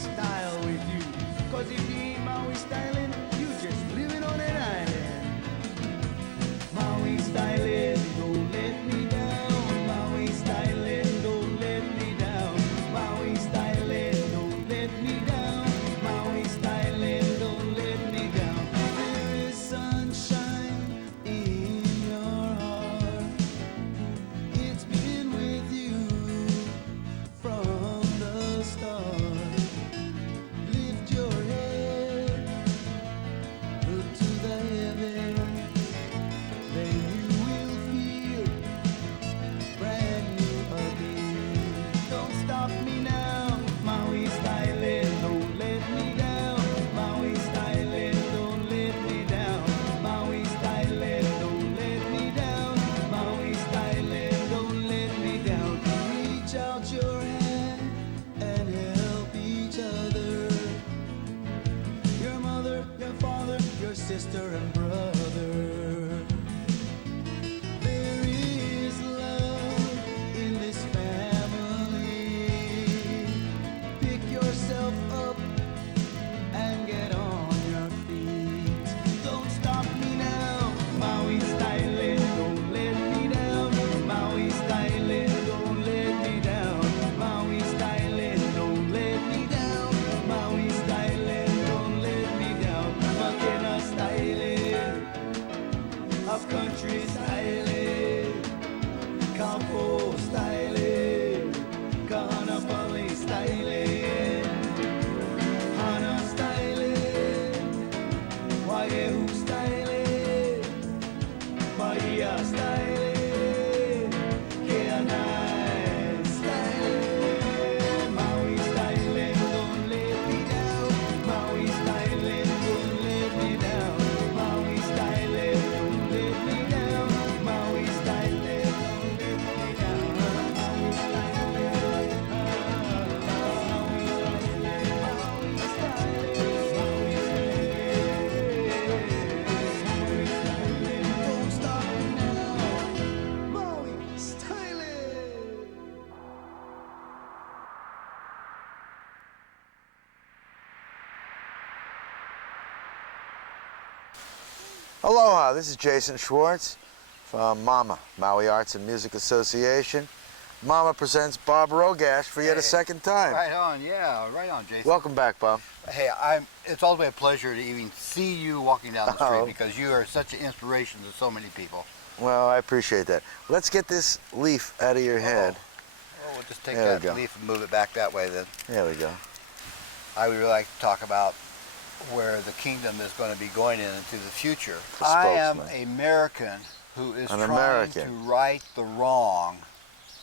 style with you. Cause if you ain't Maui styling, you just living on an island. Maui styling, don't let me down. Maui styling, don't let me down. Maui styling, don't let me down. Maui styling, don't let me down. There is sunshine in your heart. It's been with you from the start. Lift your head, look to the heavens, then you will feel brand new again. Don't stop me now, Maui styling, don't let me down. Maui styling, don't let me down. Maui styling, don't let me down. Maui styling, don't let me down. Reach out your hand and help each other. Your mother, your father, your sister and brother. There is love in this family. Pick yourself up and get on your feet. Don't stop me now, Maui styling, don't let me down. Maui styling, don't let me down. Maui styling, don't let me down. Maui styling, don't let me down. Makena styling, upcountry styling, Campo styling, Kahanapali styling, Hana styling, Waiahu styling, Paia styling, Keanai styling. Maui styling, don't let me down. Maui styling, don't let me down. Maui styling, don't let me down. Maui styling, don't let me down. Maui styling, don't stop me now. Maui styling. Aloha, this is Jason Schwartz from MAMA, Maui Arts and Music Association. MAMA presents Bob Roggasch for yet a second time. Right on, yeah, right on, Jason. Welcome back, Bob. Hey, it's always a pleasure to even see you walking down the street Oh. because you are such an inspiration to so many people. Well, I appreciate that. Let's get this leaf out of your head. Oh, we'll just take There we that go. leaf and move it back that way then. There we go. I would really like to talk about where the kingdom is going to be going into the future. The I am spokesman. an American who is An trying American. to right the wrong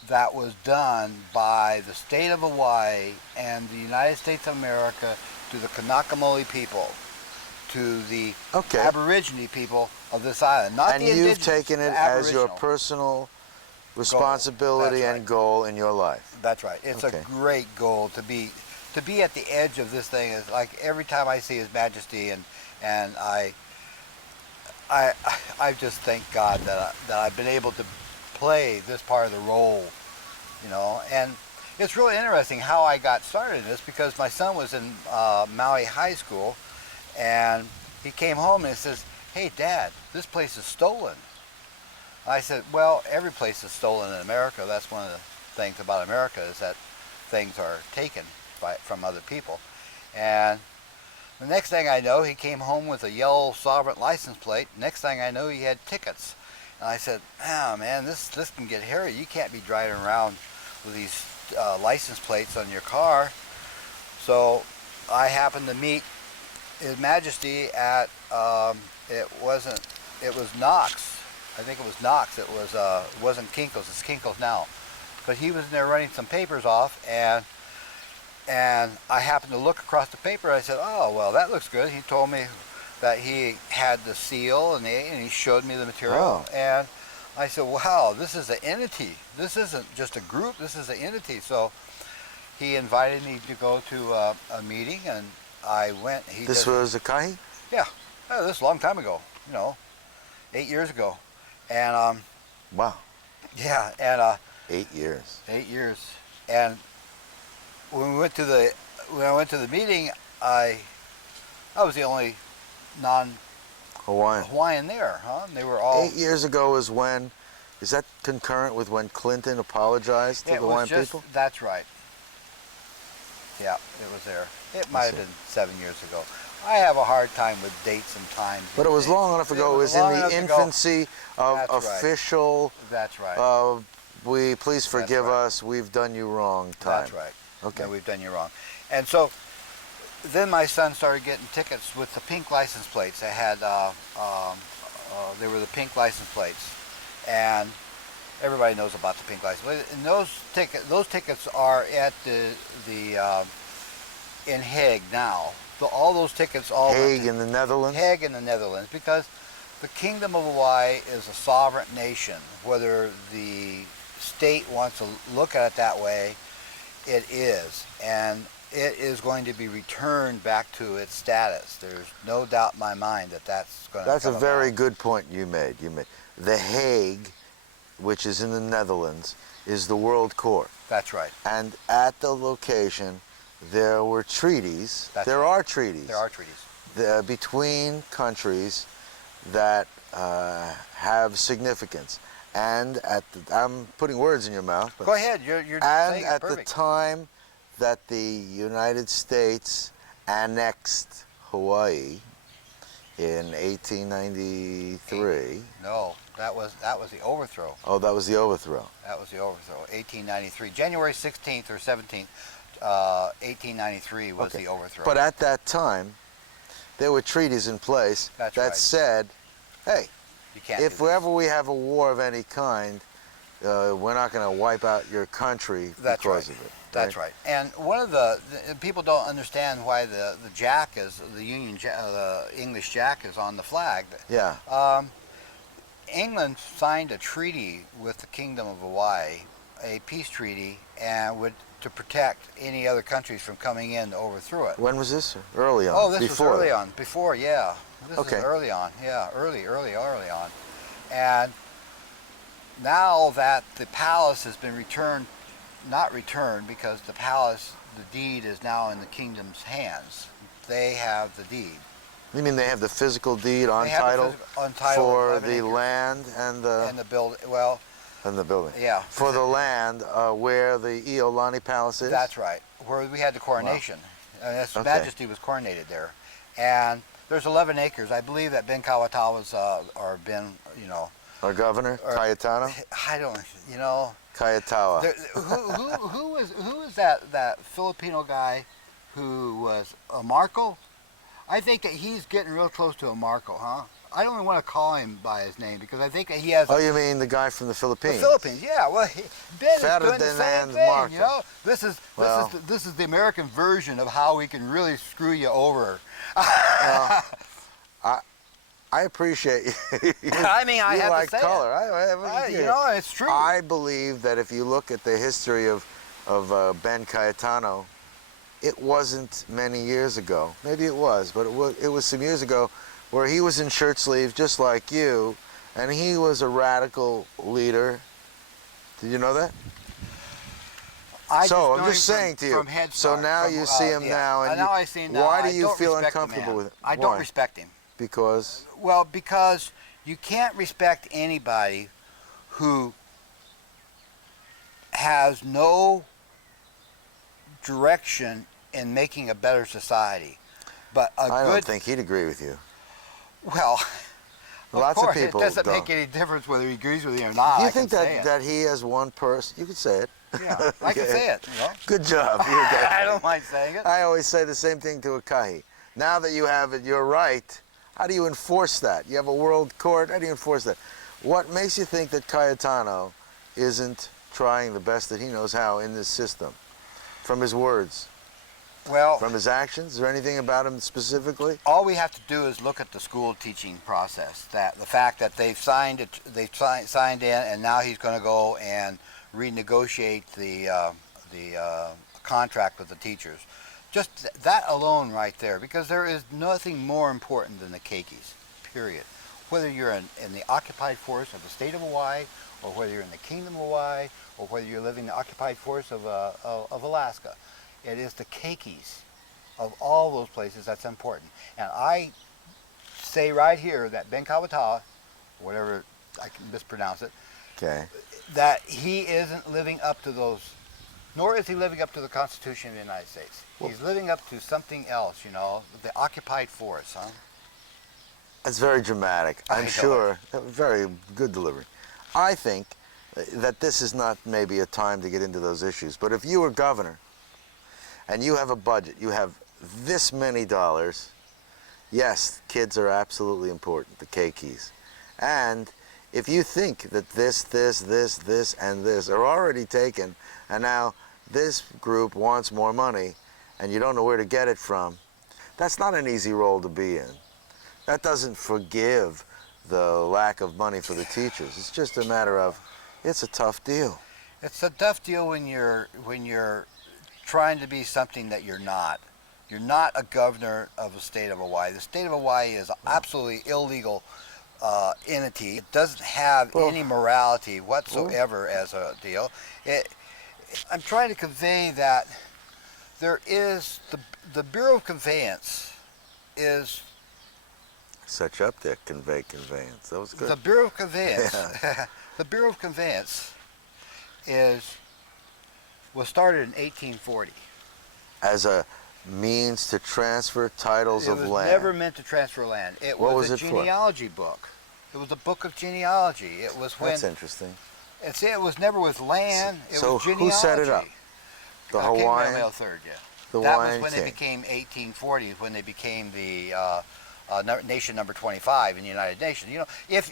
that was done by the state of Hawaii and the United States of America to the Kanakamoli people, to the Okay. Aborigine people of this island. Not And the you've indigenous, taken it the as your Aboriginal. personal responsibility That's and right. goal in your life. That's right. It's Okay. a great goal to be at the edge of this thing. Is like every time I see His Majesty and I just thank God that I've been able to play this part of the role, you know. And it's really interesting how I got started in this because my son was in Maui High School, and he came home and he says, "Hey, Dad, this place is stolen." I said, "Well, every place is stolen in America. That's one of the things about America is that things are taken from other people." And the next thing I know, he came home with a yellow Sovereign license plate. Next thing I know, he had tickets. And I said, "Oh man, this can get hairy. You can't be driving around with these license plates on your car." So I happened to meet His Majesty at it was Knox. I think it was Knox. It wasn't Kinko's. It's Kinko's now. But he was in there running some papers off, and I happened to look across the paper. I said, "Oh, well, that looks good." He told me that he had the seal, and he showed me the material. Oh. And I said, "Wow, this is an entity. This isn't just a group. This is an entity." So he invited me to go to a meeting, and I went. This was Akahi? Yeah. Oh, this was a long time ago, 8 years ago. And Wow. yeah, and 8 years. 8 years. And when we went to the when I went to the meeting, I was the only Hawaiian. non-Hawaiian there, huh? And they were all. 8 years ago is when, is that concurrent with when Clinton apologized to the Hawaiian people? That's right. Yeah, it was there. It might have been 7 years ago. I have a hard time with dates and times. But it was long enough ago. It was in the infancy of That's right. official. That's right. Please forgive us. We've done you wrong. Time. That's right. Okay. Yeah, we've done you wrong. And so then my son started getting tickets with the pink license plates. They had, they were the pink license plates, and everybody knows about the pink license plates. And those tickets are at the in Hague now. All those tickets all Hague in the Netherlands. Hague in the Netherlands, because the Kingdom of Hawaii is a sovereign nation. Whether the state wants to look at it that way, it is, and it is going to be returned back to its status. There's no doubt in my mind that that's going to. That's a very good point you made. The Hague, which is in the Netherlands, is the World Court. That's right. And at the location, there were treaties. There are treaties. There are treaties between countries that have significance. And I'm putting words in your mouth. But go ahead. You're and saying at perfect. the time that the United States annexed Hawaii in 1893. No, that was the overthrow. Oh, that was the overthrow. That was the overthrow. 1893, January 16th or 17th, 1893 was the overthrow. But at that time, there were treaties in place that said, hey, you can't if ever we have a war of any kind, we're not going to wipe out your country because of it. That's right. And one of the people don't understand why the Jack is the the English Jack is on the flag. Yeah. England signed a treaty with the Kingdom of Hawaii, a peace treaty, and to protect any other countries from coming in to overthrow it. When was this? Early on. Oh, this Before. was early on. Before, yeah. This Okay. is early on. Yeah, early on. And now that the palace has been returned, not returned because the palace, the deed is now in the kingdom's hands. They have the deed. You mean they have the physical deed on They have title, on title for 11 the acres. land and the build? Well, and the building. yeah. For the land where the Iolani Palace is. That's right. Where we had the coronation. His Okay. Majesty was coronated there, and there's 11 acres. I believe that Ben Kawatawa's or Ben, Our governor, Cayetano. I don't, you know. Cayetawa. Who is that Filipino guy who was a Marco? I think that he's getting real close to a Marco, huh? I don't even want to call him by his name because I think that he has. Oh, you mean the guy from the Philippines? The Philippines, yeah. Well, Ben is doing the same thing. Marco. You know, this is the American version of how we can really screw you over. I appreciate you. I mean, I have like to say color. it. It's true. I believe that if you look at the history of Ben Cayetano, it wasn't many years ago. Maybe it was, but it was some years ago where he was in shirt sleeves just like you, and he was a radical leader. Did you know that? I'm just saying to you. So now you see him now, and now I see him now. Why do you feel uncomfortable with it? I don't respect him. Because? Well, because you can't respect anybody who has no direction in making a better society. But I don't think he'd agree with you. Well, lots of people it doesn't don't. make any difference whether he agrees with you or not. Do you think that he has one person? You could say it. Yeah, I can say it. You know? Good job. I don't mind saying it. I always say the same thing to Akahi. Now that you have it, you're right. How do you enforce that? You have a world court. How do you enforce that? What makes you think that Cayetano isn't trying the best that he knows how in this system? From his words? Well, from his actions? Is there anything about him specifically? All we have to do is look at the school teaching process. That the fact that they've signed it, signed in, and now he's going to go and renegotiate the contract with the teachers. Just that alone right there, because there is nothing more important than the keikis, period. Whether you're in the occupied forest of the state of Hawaii, or whether you're in the Kingdom of Hawaii, or whether you're living in the occupied forest of Alaska. It is the keikis of all those places that's important. And I say right here that Ben Kawatawa, whatever I can mispronounce it, Okay. that he isn't living up to those, nor is he living up to the Constitution of the United States. He's living up to something else, you know, the occupied forest, huh? That's very dramatic. I I'm know sure. Very good delivery. I think that this is not maybe a time to get into those issues, but if you were governor and you have a budget, you have this many dollars, yes, kids are absolutely important, the keikis. And if you think that this, and this are already taken, and now this group wants more money, and you don't know where to get it from, that's not an easy role to be in. That doesn't forgive the lack of money for the teachers. It's just a matter of, it's a tough deal. It's a tough deal when you're trying to be something that you're not. You're not a governor of the state of Hawaii. The state of Hawaii is absolutely illegal entity. It doesn't have any morality whatsoever as a deal. I'm trying to convey that there is the Bureau of Conveyance is Such up there, conveyance. That was good. the Bureau of Conveyance. Yeah. The Bureau of Conveyance was started in 1840. As a means to transfer titles of It was land. never meant to transfer land. It What was was a it for? genealogy book. It was a book of genealogy. It was when That's interesting. it was never with land. It So was who genealogy. set it up? The King Hawaiian? Kamehameha III, yeah. The That Hawaiian was when king. it became 1840, when they became the nation number 25 in the United Nations. You know, if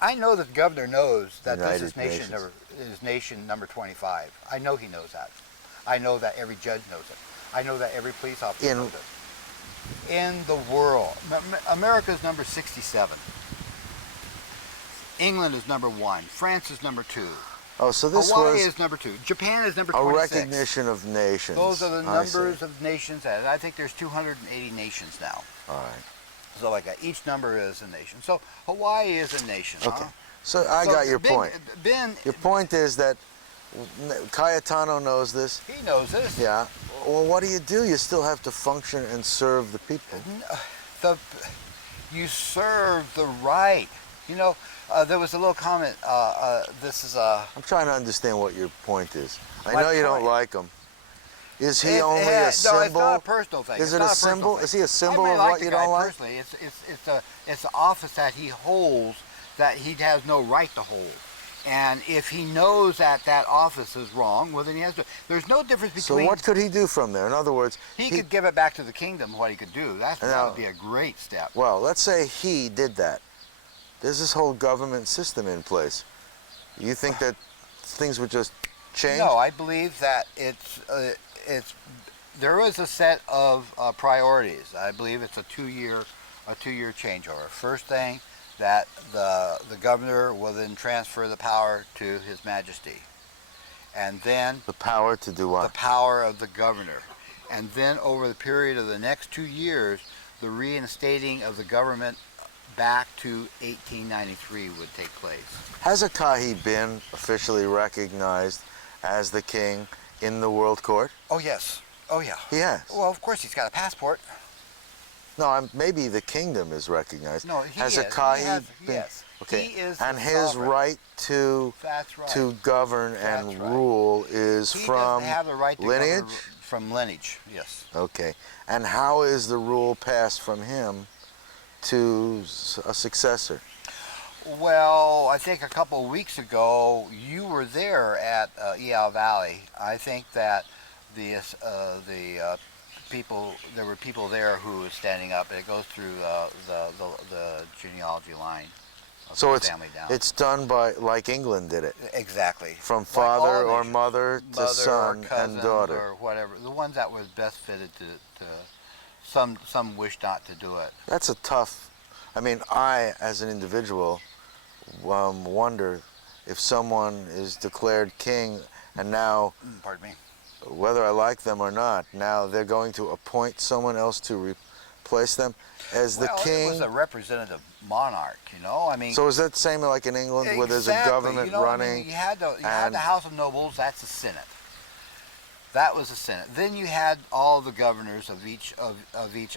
I know that the governor knows that this is United nation number 25. I know he knows that. I know that every judge knows it. I know that every police officer knows it. In the world, America's number 67. England is number 1. France is number 2. Oh, so this Hawaii was is number 2. Japan is number a 26. recognition of nations. Those are the I see. numbers of nations. I think there's 280 nations now. All right. So like each number is a nation. So Hawaii is a nation. Okay. Huh? So I So got your Ben- point. Ben, Your point is that Cayetano knows this. he knows this. Yeah. Well, what do? You still have to function and serve the people. You serve the right. You know, there was a little comment. This is I'm trying to understand what your point is. I My know you don't point- like him. Is he It- only it- a No, symbol? it's not a personal thing. Is It's it not a personal symbol? thing. Is he a symbol I may of like what the you guy don't like? personally. It's the office that he holds that he has no right to hold. And if he knows that that office is wrong, well then he has to. There's no difference So between. what could he do from there? In other words, he could give it back to the kingdom. What he could do. That Now- would be a great step. well, let's say he did that. There's this whole government system in place. You think that things would just change? No, I believe that there is a set of priorities. I believe it's a two-year changeover. First thing, that the governor will then transfer the power to His Majesty, and then The power to do the what? power of the governor, and then over the period of the next 2 years, the reinstating of the government back to 1893 would take place. Has Akahi been officially recognized as the king in the World Court? Oh yes. Oh yeah. He has. Well, of course he's got a passport. No, maybe the kingdom is recognized. No, he has is. Akahi He has- been? yes. Okay. He is and the his sovereign. right to That's right. to govern and That's right. rule is He from doesn't have the right to lineage? govern from lineage. Yes. Okay. And how is the rule passed from him to a successor? Well, I think a couple of weeks ago you were there at Iao Valley. I think that the people, there were people there who were standing up. It goes through the genealogy line of So the family down. it's done by, like England did it, Exactly. from Like all father or nations. mother to Mother son or and cousins daughter. or whatever. The ones that was best fitted to some wish not to do it. That's a tough, I mean, I, as an individual, wonder if someone is declared king and now, Pardon me. whether I like them or not, now they're going to appoint someone else to replace them as the Well, king. it was a representative monarch, you know. I mean, So is that the same like in England where there's a exactly, government you know, I mean, running? you had the and- House of Nobles. That's the Senate. That was the Senate. Then you had all the governors of each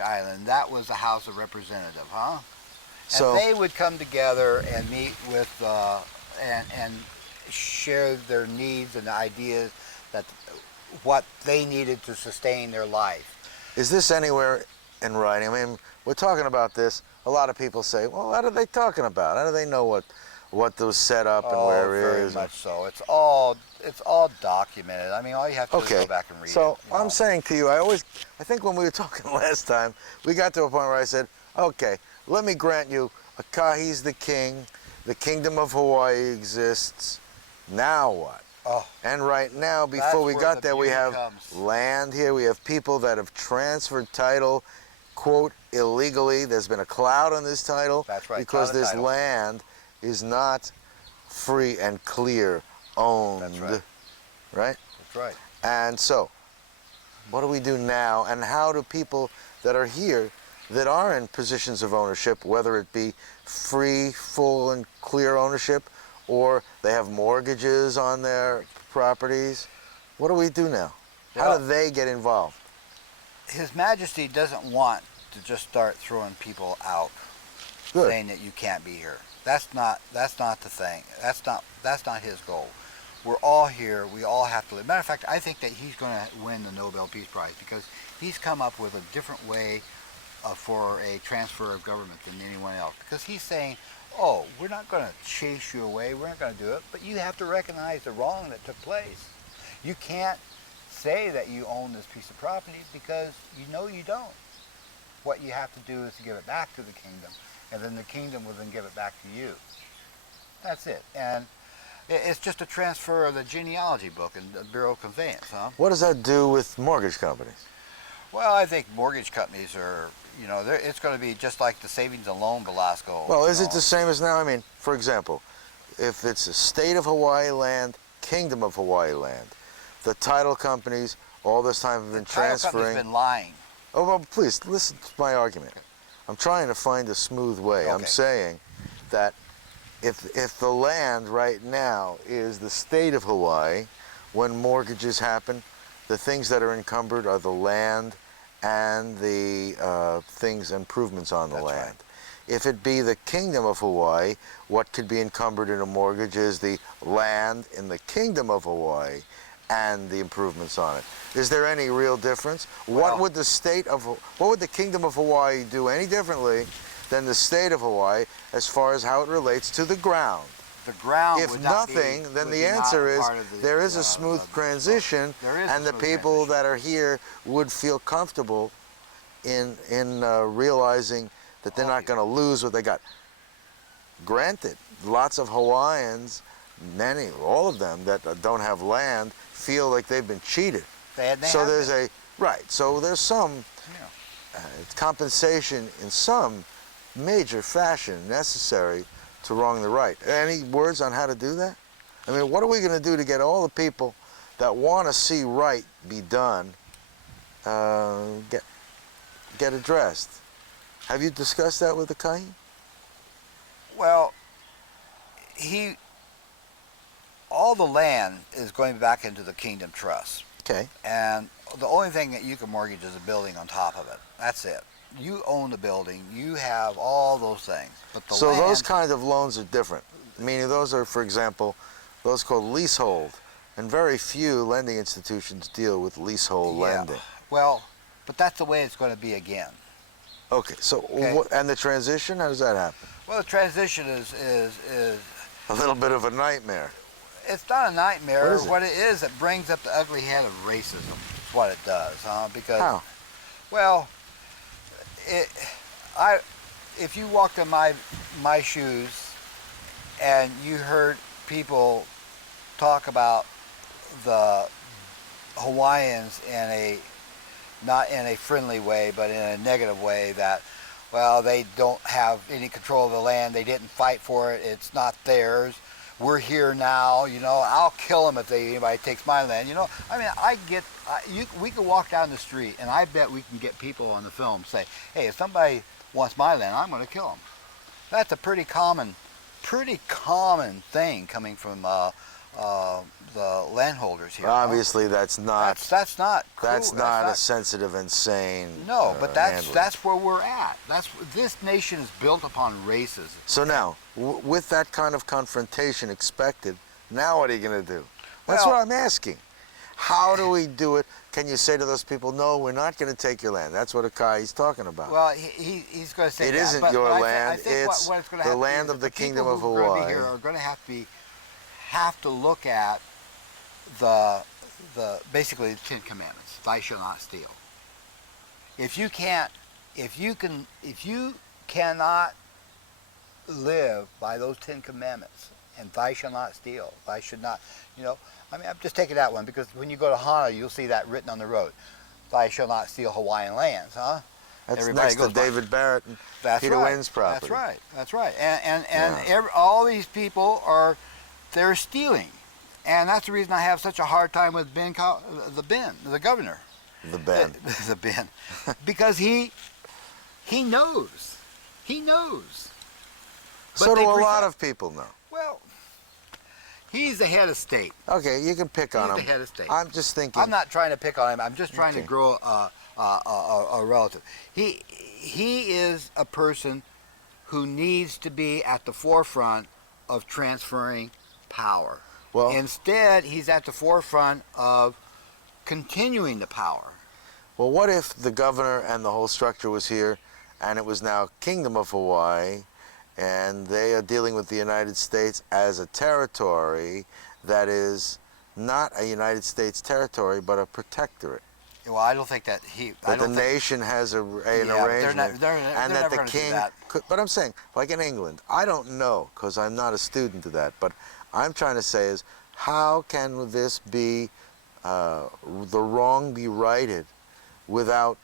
island. That was the House of Representatives, huh? So And they would come together and meet with and share their needs and ideas that what they needed to sustain their life. is this anywhere in writing? I mean, we're talking about this. A lot of people say, well, what are they talking about? How do they know what was set up and where it very is? much so. It's all documented. I mean, all you have to do is Okay, go back and read so it. You know? I'm saying to you, I think when we were talking last time, we got to a point where I said, okay, let me grant you, Akahi's the king, the Kingdom of Hawaii exists, now what? Oh, And right now, before we where got the there, we beauty have comes. land here, we have people that have transferred title, quote, illegally. There's been a cloud on this title. That's right, Because cloud of this title. land is not free and clear owned. That's right. Right? That's right. And so, what do we do now? And how do people that are here, that are in positions of ownership, whether it be free, full, and clear ownership, or they have mortgages on their properties, what do we do now? How Well, do they get involved? His Majesty doesn't want to just start throwing people out, Good. saying that you can't be here. That's not the thing. That's not his goal. We're all here. We all have to live. Matter of fact, I think that he's going to win the Nobel Peace Prize because he's come up with a different way for a transfer of government than anyone else. Because he's saying, oh, we're not going to chase you away. We're not going to do it. But you have to recognize the wrong that took place. You can't say that you own this piece of property because you know you don't. What you have to do is to give it back to the kingdom, and then the kingdom will then give it back to you. That's it. And it's just a transfer of the genealogy book and the Bureau of Conveyance, huh? What does that do with mortgage companies? Well, I think mortgage companies are, you know, it's going to be just like the savings and loan Velasco. Well, you is it know. the same as now? I mean, for example, if it's a state of Hawaii land, Kingdom of Hawaii land, the title companies all this time have been The title transferring. company's been lying. Oh, well, please, listen to my argument. I'm trying to find a smooth way. I'm Okay. saying that if the land right now is the state of Hawaii, when mortgages happen, the things that are encumbered are the land and the improvements on the That's land. right. If it be the Kingdom of Hawaii, what could be encumbered in a mortgage is the land in the Kingdom of Hawaii and the improvements on it. Is there any real difference? What would the Kingdom of Hawaii do any differently than the state of Hawaii as far as how it relates to the ground? The ground If would not nothing, be, then would the be not answer is part of the, there is a smooth transition, there is and a the smooth people transition. that are here would feel comfortable in realizing that they're not going to lose what they got. Granted, lots of Hawaiians, all of them that don't have land, feel like they've been cheated. So there's some compensation in some major fashion necessary to wrong the right. Any words on how to do that? I mean, what are we going to do to get all the people that want to see right be done get addressed? Have you discussed that with Akahi? Well, all the land is going back into the Kingdom Trust. Okay. And the only thing that you can mortgage is a building on top of it. That's it. You own the building. You have all those things. But So land, those kind of loans are different. Meaning those are, for example, those called leasehold. And very few lending institutions deal with leasehold lending. Well, but that's the way it's going to be again. Okay, so and the transition, how does that happen? Well, the transition is A little bit of a nightmare. it's not a nightmare. What is it? What it is, it brings up the ugly head of racism. That's what it does, huh? Because How? well, if you walked in my shoes and you heard people talk about the Hawaiians not in a friendly way, but in a negative way, that, well, they don't have any control of the land, they didn't fight for it, it's not theirs, we're here now, you know, I'll kill them if anybody takes my land, you know. I mean, we could walk down the street, and I bet we can get people on the film say, hey, if somebody wants my land, I'm going to kill them. That's a pretty common thing coming from the landholders here. Obviously, that's not That's not cool. that's not a sensitive, insane. No, but handling. that's where we're at. This nation is built upon racism. So now, with that kind of confrontation expected, now what are you going to do? That's Well- what I'm asking. How do we do it? Can you say to those people, no, we're not going to take your land? That's what Akahi's talking about. Well, he's going to say It that, isn't but your I land, think it's what it's gonna the have to be land is of that the Kingdom people of who are gonna be Hawaii. here are going to have to look at the basically the 10 Commandments. Thou shalt not steal. If you cannot live by those 10 Commandments, and thou shalt not steal, thou should not, I mean, I'm just taking that one because when you go to Hana, you'll see that written on the road. Thou shalt not steal Hawaiian lands, huh? That's Everybody next to goes by. David Barrett and That's Peter right. Wynn's property. That's right. And Yeah. all these people they're stealing, and that's the reason I have such a hard time with the governor, The Ben. the Ben, because he knows, But So do they a lot present- of people know. Well, he's the head of state. Okay, you can pick on He's him. the head of state. I'm just thinking. I'm not trying to pick on him. I'm just trying to Okay. grow a relative. He is a person who needs to be at the forefront of transferring power. Well, Instead, he's at the forefront of continuing the power. well, what if the governor and the whole structure was here, and it was now Kingdom of Hawaii, and they are dealing with the United States as a territory that is not a United States territory, but a protectorate. Well, I don't think that he. I That the don't think, nation has an Yeah, but they're arrangement, not- they're and never that the gonna do king that. could. But I'm saying, like in England, I don't know because I'm not a student of that. But I'm trying to say is, how can this be the wrong be righted without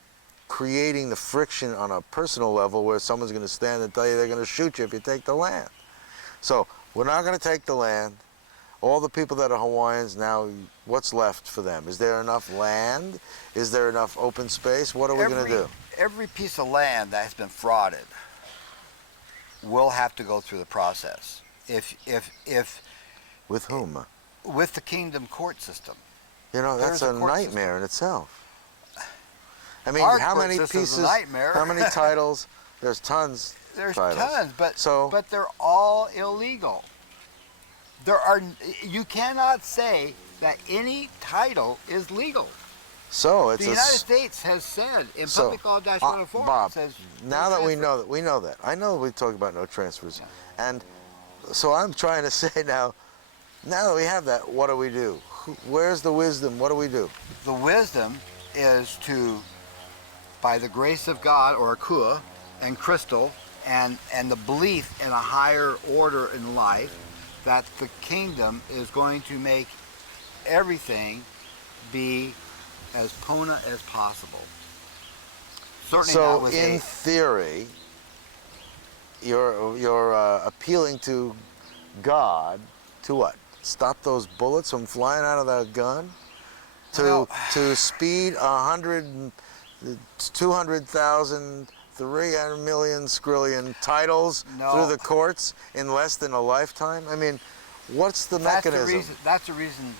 creating the friction on a personal level where someone's going to stand and tell you they're going to shoot you if you take the land? So we're not going to take the land. All the people that are Hawaiians now, what's left for them? Is there enough land? Is there enough open space? What are we going to do? Every piece of land that has been frauded will have to go through the process. If With whom? with the kingdom court system. You know, that's There's a a court nightmare in itself. I mean, Our how court many system's a pieces, nightmare. how many titles? There's tons. There's titles. tons, but So- but they're all illegal. You cannot say that any title is legal. So it's The United States has said in So, Public Law -104, Bob, it says now no that we transfer. know that, I know we talk about no transfers, and so I'm trying to say now that we have that, what do we do? Where's the wisdom? What do we do? The wisdom is to, by the grace of God, or Akua and crystal, and the belief in a higher order in life, that the kingdom is going to make everything be as Pona as possible. Certainly not So with in a, theory, you're appealing to God to what? Stop those bullets from flying out of that gun? Well- To speed 200,000, 300 million skrillion titles No. through the courts in less than a lifetime? I mean, what's the mechanism? That's the reason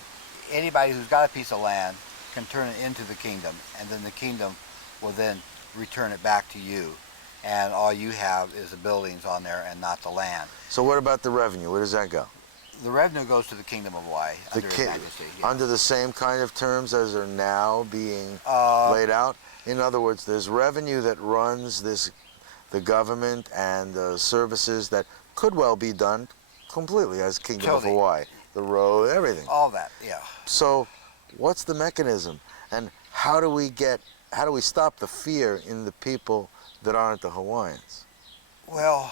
anybody who's got a piece of land can turn it into the kingdom, and then the kingdom will then return it back to you, and all you have is the buildings on there and not the land. So what about the revenue? Where does that go? The revenue goes to the Kingdom of Hawaii under His Majesty. Yeah. Under the same kind of terms as are now being laid out? In other words, there's revenue that runs the government and the services that could well be done completely as Kingdom of Totally. Hawaii. The road, everything. All that, yeah. So what's the mechanism? And how do we stop the fear in the people that aren't the Hawaiians? Well,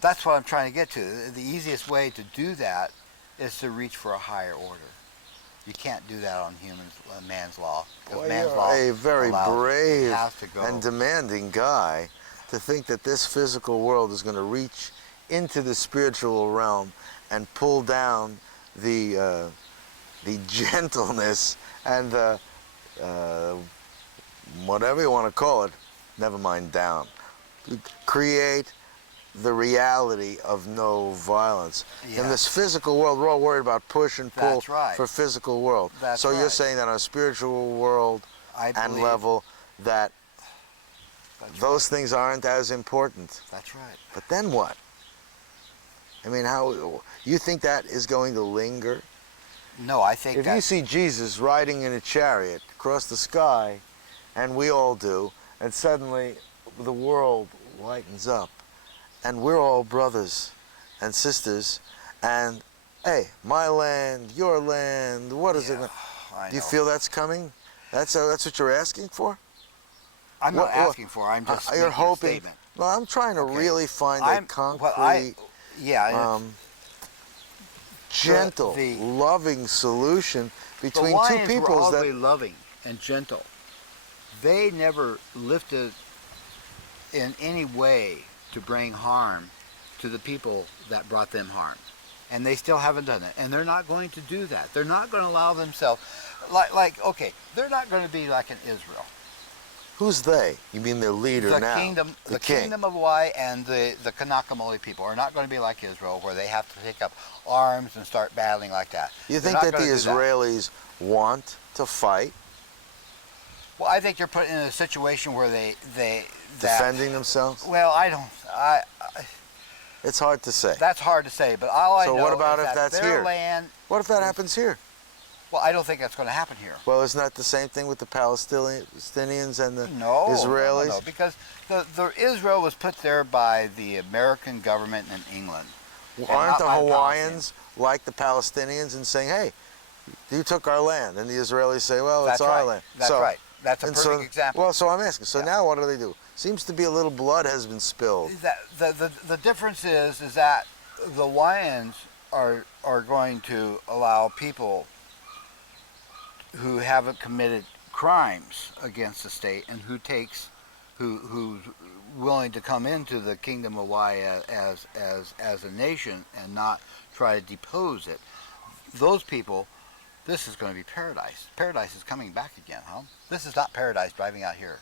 that's what I'm trying to get to. The easiest way to do that is to reach for a higher order. You can't do that on man's law. 'Cause Well, man's you're law a very allows- brave it has to go. and demanding guy to think that this physical world is going to reach into the spiritual realm and pull down the gentleness and the whatever you want to call it, never mind down, create the reality of no violence. Yeah. In this physical world, we're all worried about push and pull That's right. for physical world. That's so you're right. saying that on a spiritual world I and believe- level, that That's those things aren't as important. That's right. But then what? I mean, how you think that is going to linger? No, I think If that you see Jesus riding in a chariot across the sky, and we all do, and suddenly the world lightens up, and we're all brothers and sisters, and hey, my land, your land, what is it? I Do you know. feel that's coming? That's what you're asking for? I'm what- not asking for. I'm just You're making hoping. a statement. Well, I'm trying to Okay. really find a I'm- concrete, what I- Yeah. gentle, the- loving solution The between two Hawaiians were peoples always that. loving and gentle. They never lifted in any way to bring harm to the people that brought them harm. And they still haven't done it. And they're not going to do that. They're not going to allow themselves, okay, they're not going to be like in Israel. Who's they? You mean their leader The now? kingdom, the king. kingdom of Hawaii and the Kanaka people are not going to be like Israel, where they have to pick up arms and start battling like that. You They're think not that the gonna do that. Israelis want to fight, Well, I think they're put in a situation where they defending themselves? Well, It's hard to say. that's hard to say, but all I So know what about is if that that's their here? land. What if that happens here? Well, I don't think that's going to happen here. Well, isn't that the same thing with the Palestinians and the No, Israelis? no, because the Israel was put there by the American government in England. and Aren't not the by Hawaiians like the Palestinians and saying, hey, you took our land? And the Israelis say, well, That's it's our right. land. That's So- right. That's a and perfect so, example. Well, so I'm asking. So Yeah. now what do? Seems to be a little blood has been spilled. The difference is that the Hawaiians are going to allow people who haven't committed crimes against the state and who's willing to come into the kingdom of Hawaii as a nation and not try to depose it. Those people, this is going to be paradise. Paradise is coming back again, huh? This is not paradise driving out here.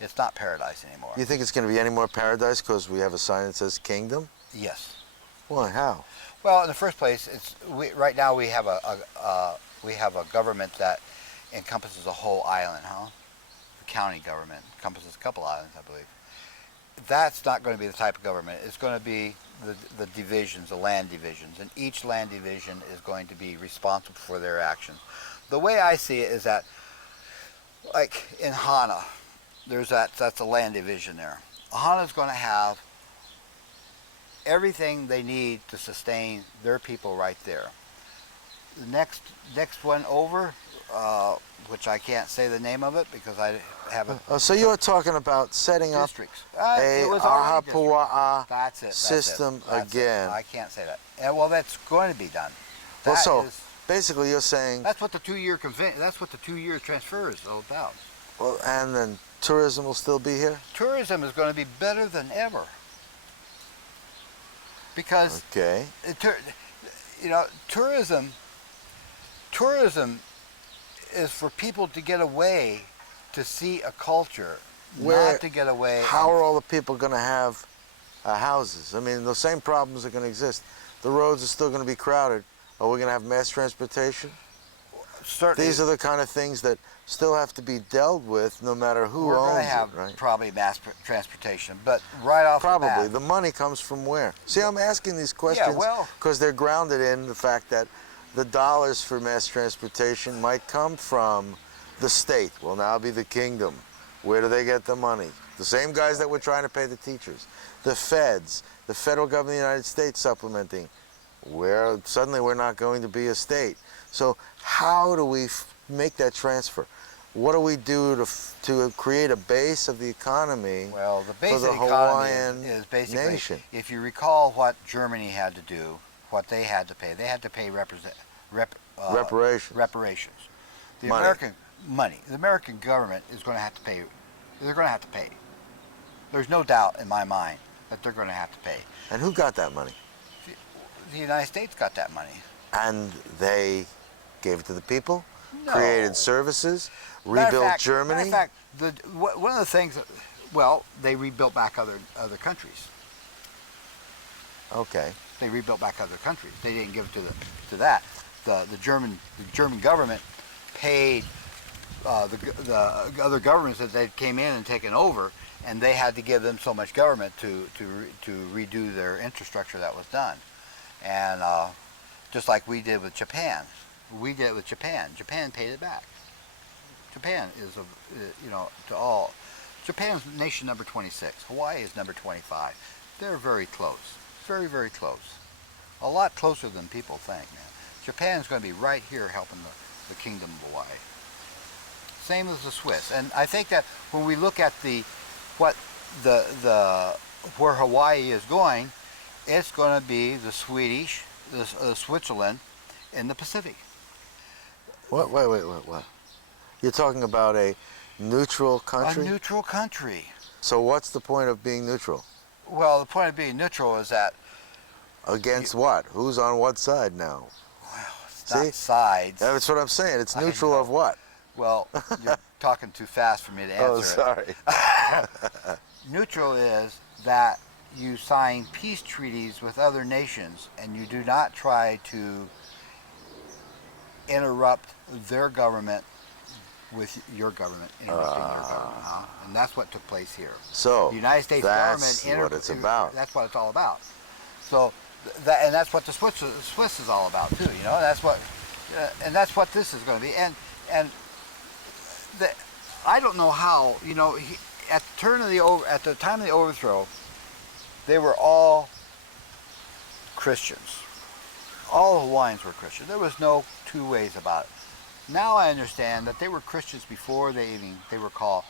It's not paradise anymore. You think it's going to be any more paradise because we have a sign that says kingdom? Yes. Why? How? Well, in the first place, right now we have a government that encompasses a whole island, huh? The county government encompasses a couple islands, I believe. That's not going to be the type of government. It's going to be the divisions, the land divisions, and each land division is going to be responsible for their actions. The way I see it is that, like in Hana, that's a land division there. Hana's going to have everything they need to sustain their people right there. The next one over, which I can't say the name of it because I haven't. Oh, so you're talking about setting up districts. a It was already districts. Ahapua'a That's it. system that's it. again. I can't say that. And, well, that's going to be done. Well, That so is- basically you're saying, that's what the 2-year That's what the 2-year transfer is all about. well, and then tourism will still be here? Tourism is going to be better than ever because Okay. tourism is for people to get away to see a culture, not to get away. How are all the people going to have houses? I mean, the same problems are going to exist. The roads are still going to be crowded. Are we going to have mass transportation? Certainly, These are the kind of things that still have to be dealt with no matter who we're going owns to have it, right? probably mass transportation, but right off Probably. the bat, The money comes from where? See, I'm asking these questions well- because they're grounded in the fact that the dollars for mass transportation might come from the state. Will now be the kingdom. Where do they get the money? The same guys that were trying to pay the teachers. The feds, the federal government of the United States supplementing. Where suddenly we're not going to be a state. So how do we make that transfer? What do we do to create a base of the economy well, the for basic the economy Hawaiian is basically, nation? if you recall what Germany had to do, what they had to pay reparations. The Money. The American government is going to have to pay. They're going to have to pay. There's no doubt in my mind that they're going to have to pay. And who got that money? The United States got that money. And they gave it to the people, No. created services, Matter of rebuilt fact- Germany. Matter of fact, one of the things, they rebuilt back other countries. Okay. They rebuilt back other countries. They didn't give it to that. The German government paid the other governments that they came in and taken over, and they had to give them so much government to redo their infrastructure that was done. And just like we did with Japan. We did it with Japan. Japan paid it back. Japan is, to all. Japan's nation number 26. Hawaii is number 25. They're very close. Very, very close. A lot closer than people think, man. Japan's going to be right here helping the Kingdom of Hawaii. Same as the Swiss. And I think that when we look at where Hawaii is going, it's going to be the Swedish, Switzerland in the Pacific. What? Wait. You're talking about a neutral country? A neutral country. So what's the point of being neutral? Well, the point of being neutral is that... Against what? Who's on what side now? Well, it's not sides. That's what I'm saying. It's neutral of what? Well, you're talking too fast for me to answer Oh, sorry. Neutral is that you sign peace treaties with other nations and you do not try to interrupt their government with your government, interrupting your government. And that's what took place here. So, the United States that's government, what it's about. That's what it's all about. So, and that's what the Swiss is all about too. That's what, and that's what this is going to be. And I don't know how. At the time of the overthrow, they were all Christians. All Hawaiians were Christians. There was no two ways about it. Now I understand that they were Christians before they were called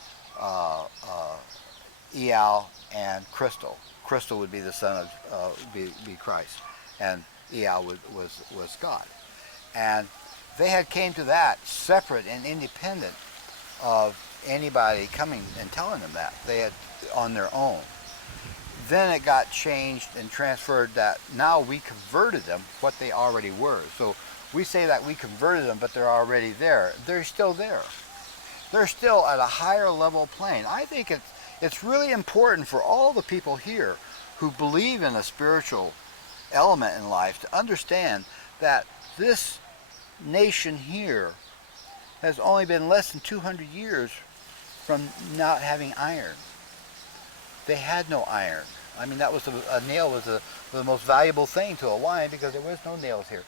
Iao and Crystal. Crystal would be the son of be Christ, and Iao was God. And they had came to that separate and independent of anybody coming and telling them that. They had on their own. Then it got changed and transferred that now we converted them what they already were. So we say that we converted them, but they're already there. They're still there. They're still at a higher level plane. I think it's really important for all the people here who believe in a spiritual element in life to understand that this nation here has only been less than 200 years from not having iron. They had no iron. I mean, that was a nail was the most valuable thing to Hawaiian because there was no nails here.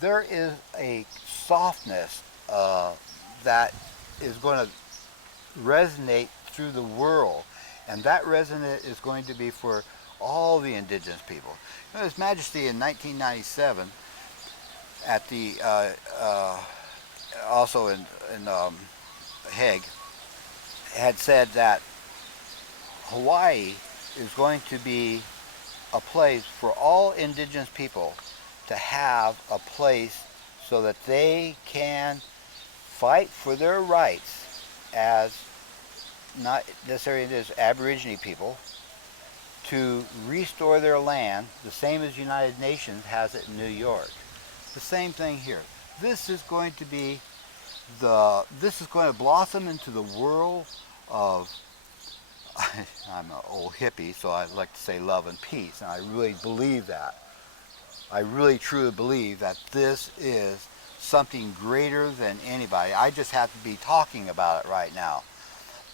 There is a softness that is going to resonate through the world, and that resonance is going to be for all the indigenous people. His Majesty in 1997 at the also in Hague had said that Hawaii is going to be a place for all indigenous people to have a place so that they can fight for their rights as not necessarily as Aborigine people to restore their land the same as United Nations has it in New York. The same thing here. This is going to be this is going to blossom into the world of I'm an old hippie, so I like to say love and peace, and I really believe that. I really truly believe that this is something greater than anybody. I just have to be talking about it right now.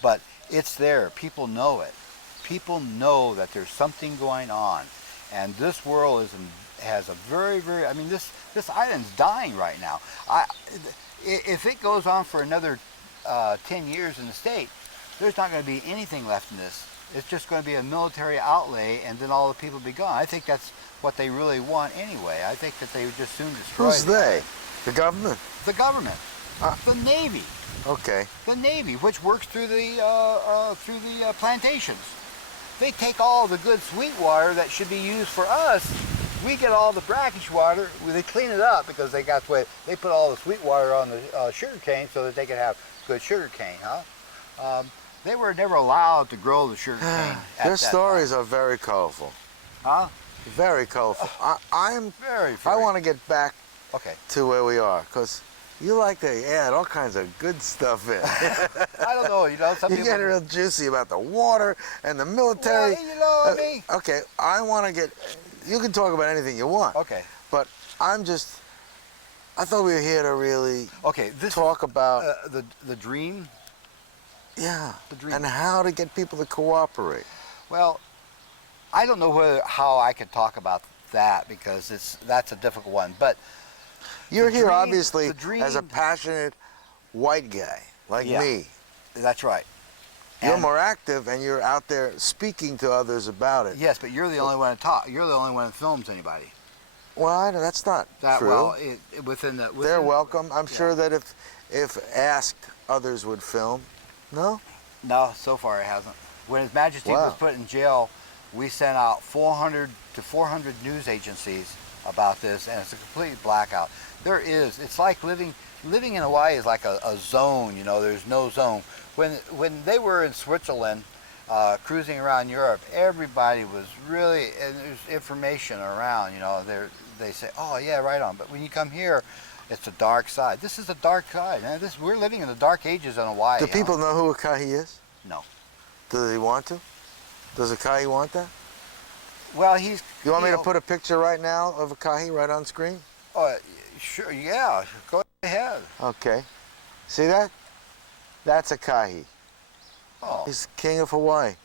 But it's there. People know it. People know that there's something going on. And this world has a very, very, I mean, this island's dying right now. If it goes on for another 10 years in the state, there's not going to be anything left in this. It's just going to be a military outlay, and then all the people be gone. I think that's what they really want anyway. I think that they would just soon destroy. Who's they? The government? The government. The Navy. Okay. The Navy, which works through the plantations. They take all the good sweet water that should be used for us. We get all the brackish water. They clean it up because they put all the sweet water on the sugar cane so that they can have good sugar cane, huh? They were never allowed to grow the sugar cane. Their stories are very colorful. Huh? Very colorful. I Very. want to get back Okay. to where we are, because you like to add all kinds of good stuff in. I don't know, some You people... get real juicy about the water and the military. Well, I mean... Okay, I want to get... you can talk about anything you want. Okay. But I thought we were here to really Okay. This talk about the dream. yeah, The dream. and how to get people to cooperate. Well, I don't know how I could talk about that because that's a difficult one. But You're the here dream- obviously the dream- as a passionate white guy like Yeah. me. That's right. You're And- more active and you're out there speaking to others about it. Yes, but you're the only one to talk. You're the only one that films anybody. Well, that's not That true. well, within They're welcome. I'm yeah. sure that if asked, others would film. No? No, so far it hasn't. When His Majesty Wow. was put in jail, we sent out 400 to 400 news agencies about this, and it's a complete blackout. It's like living in Hawaii is like a zone, you know, there's no zone. When they were in Switzerland, cruising around Europe, everybody was really, and there's information around, you know, they say, oh yeah, right on. But when you come here, it's a dark side. This is a dark side, man. We're living in the dark ages in Hawaii. Do people know who Akahi is? No. Do they want to? Does Akahi want that? Well, he's. You want me to know, put a picture right now of Akahi right on screen? Sure, yeah, go ahead. Okay. See that? That's Akahi. Oh, He's King of Hawaii.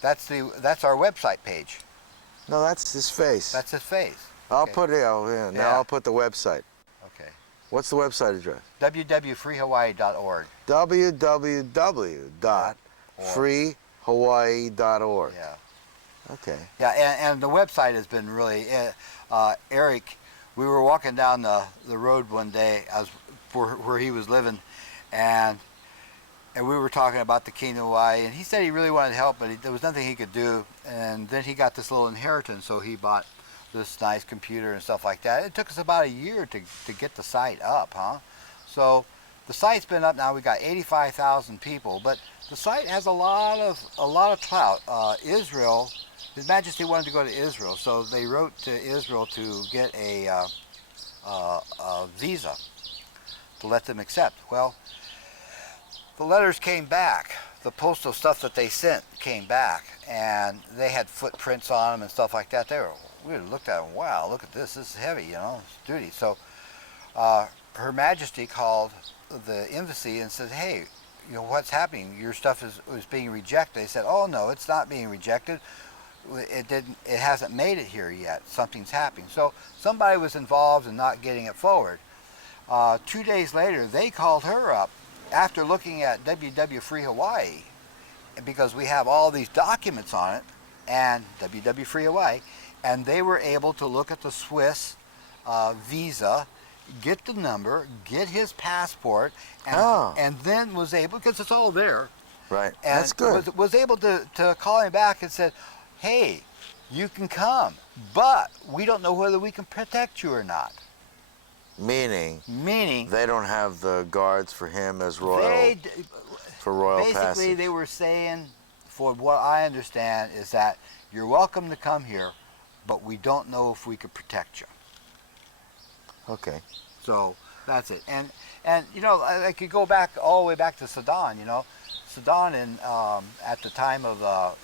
that's our website page. No, that's his face. That's his face. I'll okay. put it. Oh, yeah. Now Yeah. I'll put the website. Okay. What's the website address? www.freehawaii.org. www.freehawaii.org. Yeah. Okay. Yeah, and the website has been really, Eric, we were walking down the road one day where he was living, and we were talking about the King of Hawaii, and he said he really wanted to help, but there was nothing he could do, and then he got this little inheritance, so he bought this nice computer and stuff like that. It took us about a year to get the site up, huh? So the site's been up now. We got 85,000 people, but the site has a lot of clout. Israel, His Majesty wanted to go to Israel, so they wrote to Israel to get a visa to let them accept. Well, the letters came back. The postal stuff that they sent came back, and they had footprints on them and stuff like that. We looked at them. Wow, look at this. This is heavy, you know, it's duty. So Her Majesty called the embassy and said, hey, you know, what's happening? Your stuff is being rejected. They said, oh no, it's not being rejected. It hasn't made it here yet. Something's happening. So somebody was involved in not getting it forward. 2 days later, they called her up after looking at WW Free Hawaii, because we have all these documents on it, and WW Free Hawaii, and they were able to look at the Swiss visa, get the number, get his passport, and then was able, because it's all there. Right. And That's good. Was able to call him back and said, hey, you can come, but we don't know whether we can protect you or not. Meaning they don't have the guards for him as royal, for royal basically passage. they were saying, for what I understand, is that you're welcome to come here, but we don't know if we could protect you. Okay. So that's it. And you know, I could go back all the way back to Saddam. You know, Saddam at the time of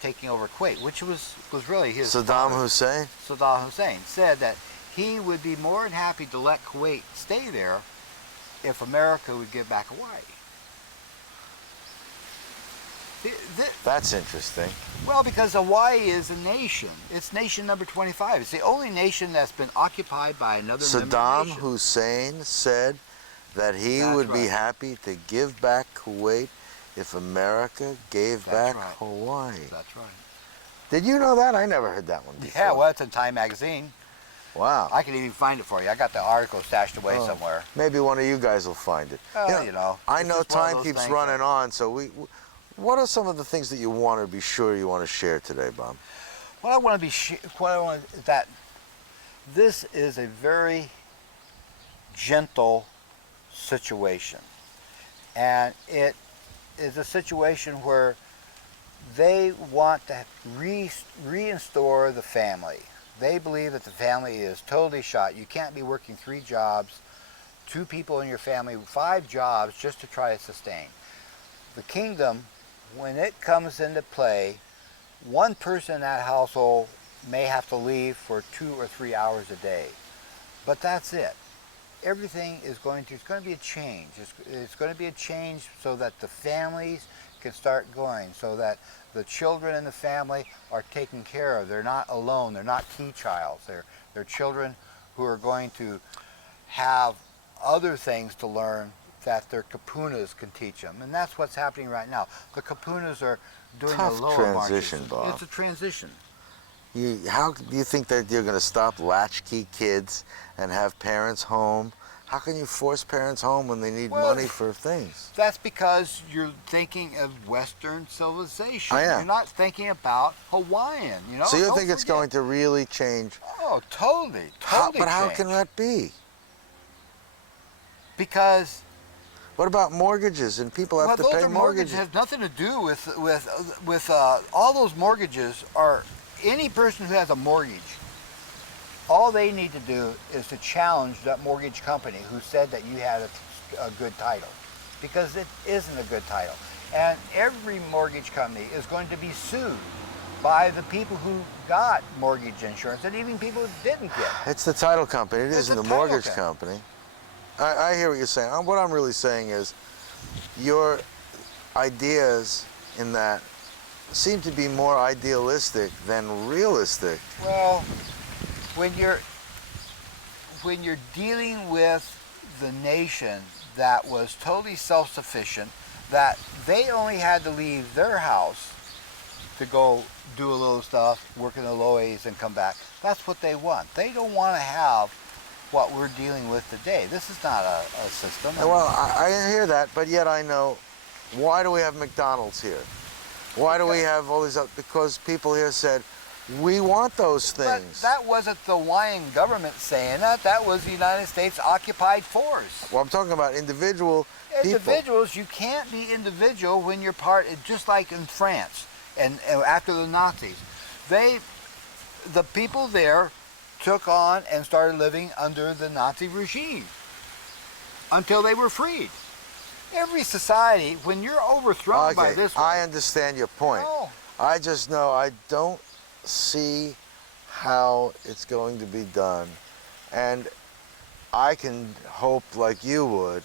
taking over Kuwait, which was really his Saddam father, Hussein? Saddam Hussein said that he would be more than happy to let Kuwait stay there if America would give back Hawaii. That's interesting. Well, because Hawaii is a nation. It's nation number 25. It's the only nation that's been occupied by another member Saddam nation. Hussein said that he That's would be right. happy to give back Kuwait if America gave That's back right. Hawaii. That's right. Did you know that? I never heard that one before. Yeah, well, it's in Time magazine. Wow. I can even find it for you. I got the article stashed away Oh, somewhere. Maybe one of you guys will find it. Well, you know, I it's know just one of time those keeps things running that- on, so what are some of the things that you want to be sure you want to share today, Bob? What I want to be that this is a very gentle situation, and it is a situation where they want to reinstore the family. They believe that the family is totally shot. You can't be working 3 jobs, 2 people in your family, 5 jobs just to try to sustain. The kingdom, when it comes into play, one person in that household may have to leave for 2 or 3 hours a day. But that's it. Everything is going to, it's going to be a change. It's going to be a change so that the families can start going, so that the children in the family are taken care of. They're not alone. They're not key childs. They're children who are going to have other things to learn that their kapunas can teach them. And that's what's happening right now. The kapunas are doing Tough the lower transition, marches. Bob. It's a transition. How do you think that you're going to stop latchkey kids and have parents home? How can you force parents home when they need money for things? That's because you're thinking of Western civilization. I am. You're not thinking about Hawaiian, you know? So you Don't think it's forget. going to really change? Oh, totally, totally But how change. can that be? Because What about mortgages and people have to those pay are mortgages? has nothing to do with all those mortgages. Are any person who has a mortgage, all they need to do is to challenge that mortgage company who said that you had a good title, because it isn't a good title. And every mortgage company is going to be sued by the people who got mortgage insurance and even people who didn't get it. It's the title company. It It's isn't the the title mortgage company. company. I hear what you're saying. What I'm really saying is your ideas in that seem to be more idealistic than realistic. Well, when you're dealing with the nation that was totally self-sufficient, that they only had to leave their house to go do a little stuff, work in the lowies and come back. That's what they want. They don't want to have what we're dealing with today. This is not a system. Well, I hear that, but yet I know, why do we have McDonald's here? Why do we have all these? Because people here said, we want those But things. that wasn't the Hawaiian government saying that. That was the United States occupied force. Well, I'm talking about individual people. Individuals, you can't be individual when you're part, just like in France and after the Nazis. The people there took on and started living under the Nazi regime until they were freed. Every society, when you're overthrown by this one, I understand your point. No. I just know I don't see how it's going to be done. And I can hope, like you would,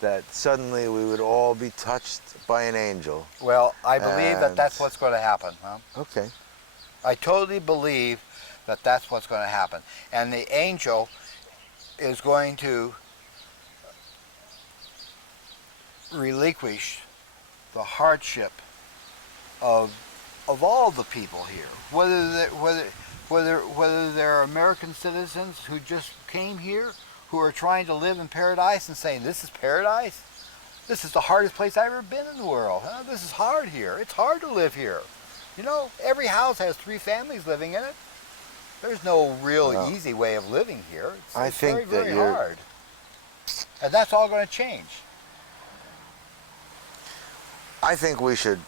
that suddenly we would all be touched by an angel. well, I believe that And- that's what's going to happen. Huh? Okay. I totally believe that that's what's going to happen. And the angel is going to relinquish the hardship of all the people here, whether they're American citizens who just came here, who are trying to live in paradise and saying, this is paradise? This is the hardest place I've ever been in the world. Huh? This is hard here. It's hard to live here. You know, every house has 3 families living in it. There's no real Well, easy way of living here. I It's think very, that very you're- hard. And that's all going to change. I think we should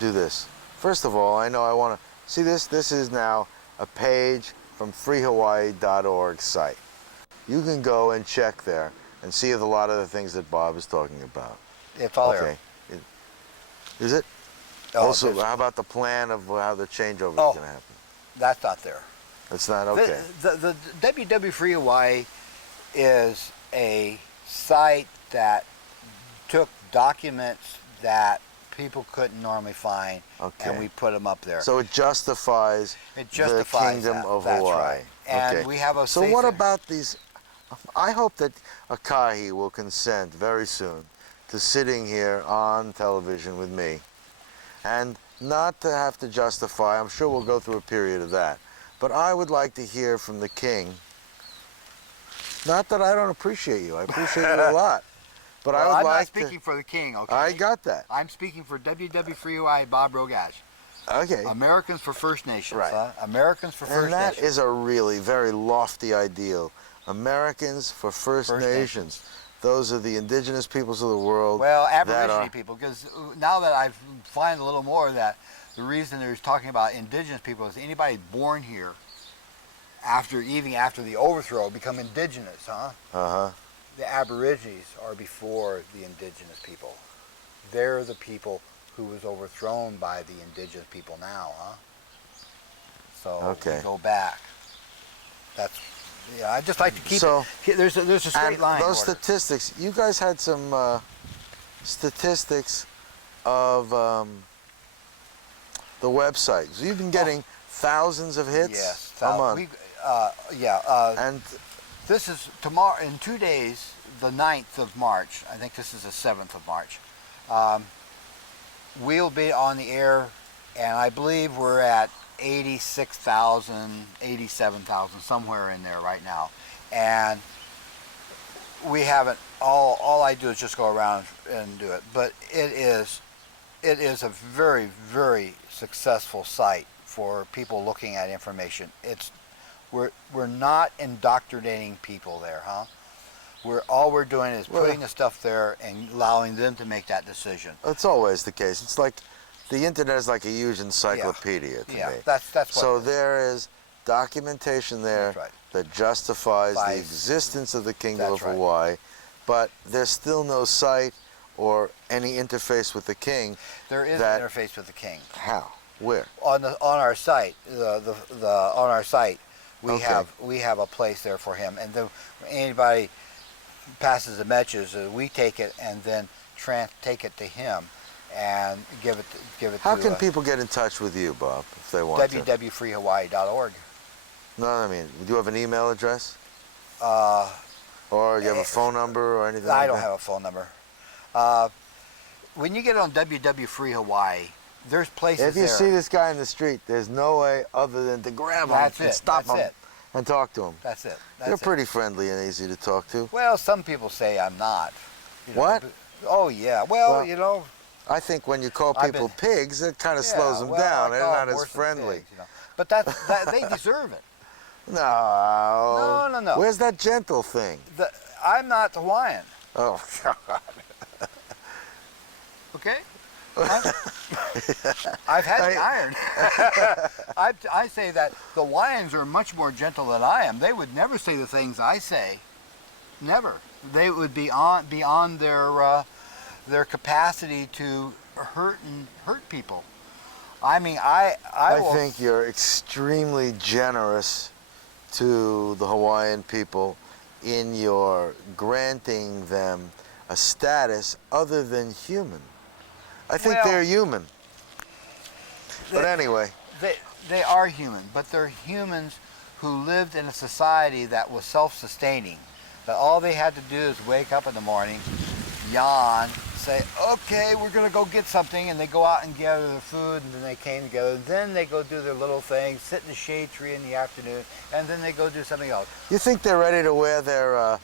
do this. First of all, I know I want to see this. This is now a page from freehawaii.org site. You can go and check there and see a lot of the things that Bob is talking about. It's all Okay. Is it? Oh, Also, there's- how about the plan of how the changeover is Oh. going to happen? That's not there. It's not okay. The WW Free Hawaii is a site that took documents that people couldn't normally find, Okay. and we put them up there. So it justifies, It justifies the Kingdom that. of That's Hawaii. right. And Okay. we have a So safe- what about these? I hope that Akahi will consent very soon to sitting here on television with me, and not to have to justify. I'm sure we'll go through a period of that, but I would like to hear from the King. Not that I don't appreciate you. I appreciate you a lot, but Well, I would I'm like not speaking for the King, okay? I got that. I'm speaking for WW Free Hawaii, Bob Roggasch. Okay. Americans for First Nations, Right. huh? Americans for And First that Nations. is a really very lofty ideal. Americans for First First Nations. Those are the indigenous peoples of the world. Well, that Aborigine are- people, because now that I find a little more that the reason they're talking about indigenous people is anybody born here even after the overthrow become indigenous, huh? Uh-huh. The Aborigines are before the indigenous people. They're the people who was overthrown by the indigenous people now, huh? So Okay. we go back. That's, yeah, I just like to keep So- it. There's a straight And line. those order. statistics, you guys had some statistics of the website. So you've been getting thousands of hits Yes. a month. And this is tomorrow, in 2 days, the 9th of March. I think this is the 7th of March. We'll be on the air, and I believe we're at 86,000, 87,000, somewhere in there right now. And we haven't, all I do is just go around and do it. But it is a very, very successful site for people looking at information. We're not indoctrinating people there, huh? All we're doing is putting the stuff there and allowing them to make that decision. It's always the case. It's like the internet is like a huge encyclopedia to me. That's what. So there is documentation there That's right. that justifies the existence of the Kingdom of That's right. Hawaii, but there's still no site or any interface with the king. There is an interface with the king. How? Where? On our site, on our site, we Okay. have a place there for him, and then anybody passes the message, we take it and then take it to him and give it How to can people get in touch with you, Bob, if they want to? www.freehawaii.org. No, I mean, do you have an email address? Uh, Or do you have a phone number or anything like I don't that? have a phone number. When you get on www.freehawaii, there's places If you there. see this guy in the street, there's no way other than to grab him That's and it. stop That's him it. and talk to him. That's it. You're That's it. pretty friendly and easy to talk to. Well, some people say I'm not. You know, What? Oh yeah. Well, you know. I think when you call I've people been- pigs, it kind of Yeah, slows them well, down. I They're call not them as worse than friendly. pigs, you know. But that they deserve it. No. No. Where's that gentle thing? I'm not Hawaiian. Oh, God. Okay. I've had the iron. I say that the Hawaiians are much more gentle than I am. They would never say the things I say. Never. They would be beyond their capacity to hurt people. I mean, I think you're extremely generous to the Hawaiian people in your granting them a status other than human. I think they're human. But anyway. They are human, but they're humans who lived in a society that was self-sustaining. That all they had to do is wake up in the morning, yawn, say, okay, we're going to go get something, and they go out and gather their food, and then they came together, and then they go do their little thing, sit in the shade tree in the afternoon, and then they go do something else. You think they're ready to wear their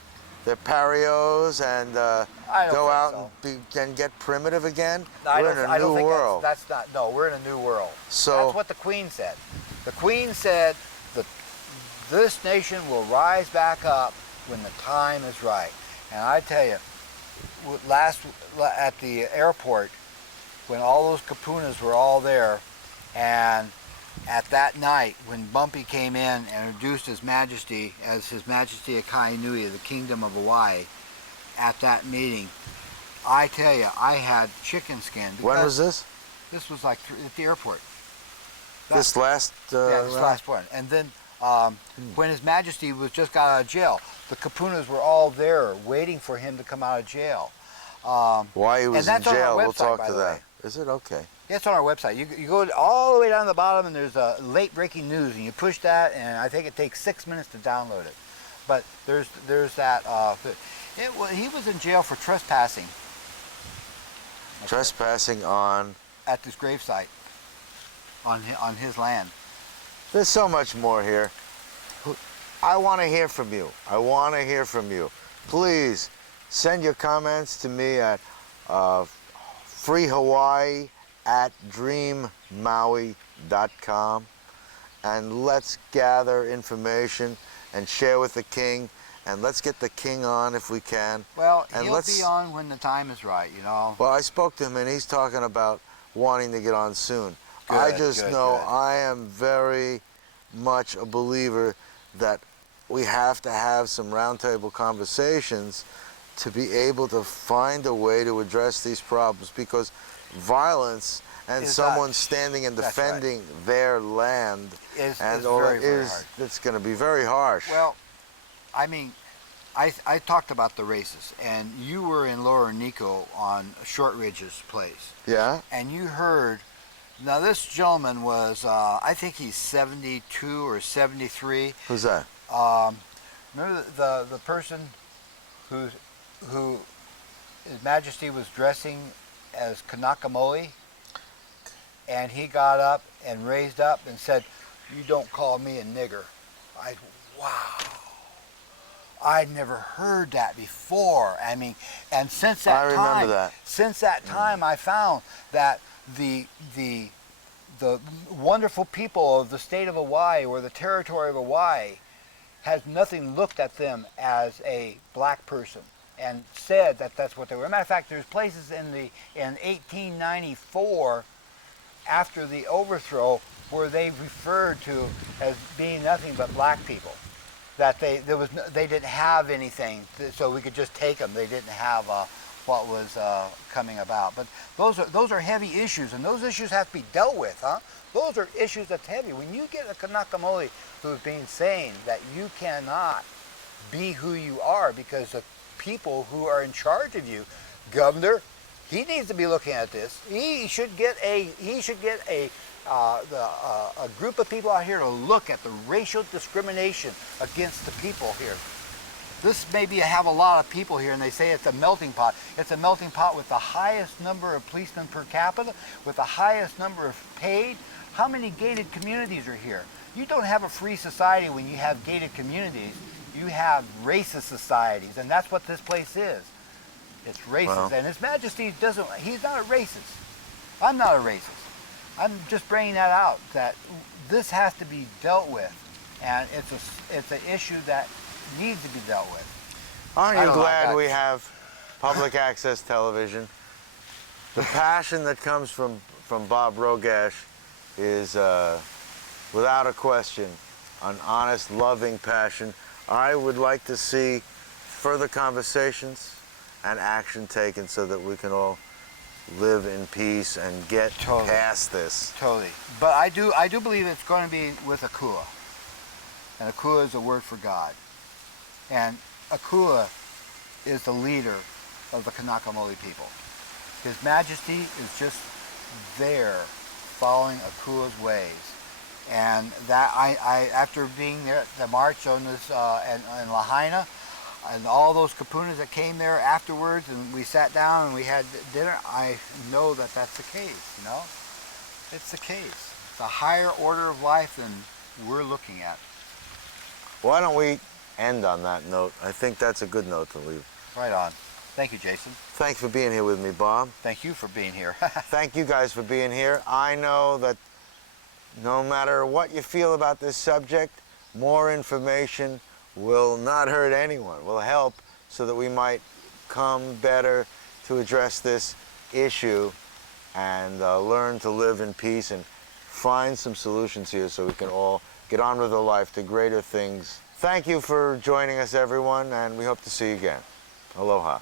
parios and I don't go think out so. and get primitive again? I We're don't in a new think world. That's not, no, we're in a new world. So- that's what the Queen said. The Queen said that this nation will rise back up when the time is right. And I tell you, at the airport, when all those kapunas were all there, and at that night when Bumpy came in and introduced His Majesty as His Majesty Akahi Nui of the Kingdom of Hawaii, at that meeting, I tell you, I had chicken skin. When was this? This was like at the airport. This last Yeah, this round? last one. And then when His Majesty was just got out of jail, the kapunas were all there waiting for him to come out of jail. Why he was in that's on our jail, we'll website, talk by to the that. way. Is it? Okay. Yeah, it's on our website. You go all the way down to the bottom, and there's a late breaking news, and you push that, and I think it takes 6 minutes to download it. But there's that. He was in jail for trespassing Trespassing on... at this gravesite on his land. There's so much more here. I want to hear from you. I want to hear from you. Please send your comments to me at freehawaii@dreammaui.com, and let's gather information and share with the king, and let's get the king on if we can. Well, And he'll be on when the time is right, you know. Well, I spoke to him, and he's talking about wanting to get on soon. Good, I just good, know good. I am very much a believer that we have to have some roundtable conversations to be able to find a way to address these problems, because violence and is someone not- standing and that's right. defending their land, Is and all very, that very is, hard. it's going to be very harsh. Well, I mean, I talked about the races, and you were in Lower Nico on Short Ridge's place, Yeah? and you heard. Now this gentleman was, I think he's 72 or 73. Who's that? Remember the person who His Majesty was dressing as Kanaka Maui, and he got up and raised up and said, "You don't call me a nigger." Wow. I'd never heard that before. I mean, and since that I remember that. Since that time, I found that the wonderful people of the state of Hawaii, or the territory of Hawaii, has nothing looked at them as a black person and said that that's what they were. As a matter of fact, there's places in 1894, after the overthrow, where they referred to as being nothing but black people. That they didn't have anything, so we could just take them. They didn't have what was coming about. But those are heavy issues, and those issues have to be dealt with, huh? Those are issues that's heavy. When you get a Kanaka Maoli who's being saying that you cannot be who you are because the people who are in charge of you, governor, he needs to be looking at this. He should get a group of people out here to look at the racial discrimination against the people here. This maybe have a lot of people here, and they say it's a melting pot. It's a melting pot with the highest number of policemen per capita, with the highest number of paid. How many gated communities are here? You don't have a free society when you have gated communities. You have racist societies, and that's what this place is. It's racist, Well. and His Majesty he's not a racist. I'm not a racist. I'm just bringing that out, that this has to be dealt with, and it's an issue that needs to be dealt with. Aren't I you don't know, glad I- we have public access television? The passion that comes from Bob Roggasch is, without a question, an honest, loving passion. I would like to see further conversations and action taken so that we can all live in peace and get Totally. past this. Totally. But I do believe it's going to be with Akua. And Akua is a word for God. And Akua is the leader of the Kanaka Maoli people. His Majesty is just there following Akua's ways. And that I after being there at the march on this in Lahaina, and all those kapunas that came there afterwards, and we sat down and we had dinner, I know that that's the case, you know? It's the case. It's a higher order of life than we're looking at. Why don't we end on that note? I think that's a good note to leave. Right on. Thank you, Jason. Thanks for being here with me, Bob. Thank you for being here. Thank you guys for being here. I know that no matter what you feel about this subject, more information will not hurt anyone, will help so that we might come better to address this issue and learn to live in peace and find some solutions here so we can all get on with our life to greater things. Thank you for joining us, everyone, and we hope to see you again. Aloha.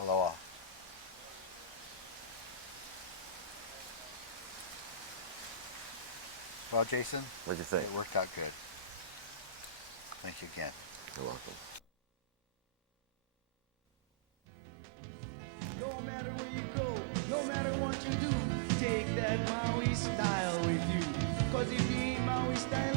Aloha. Well, Jason, What'd you think? it worked out good. Thank you again. You're welcome. No matter where you go, no matter what you do, take that Maui style with you. 'Cause if you ain't Maui style,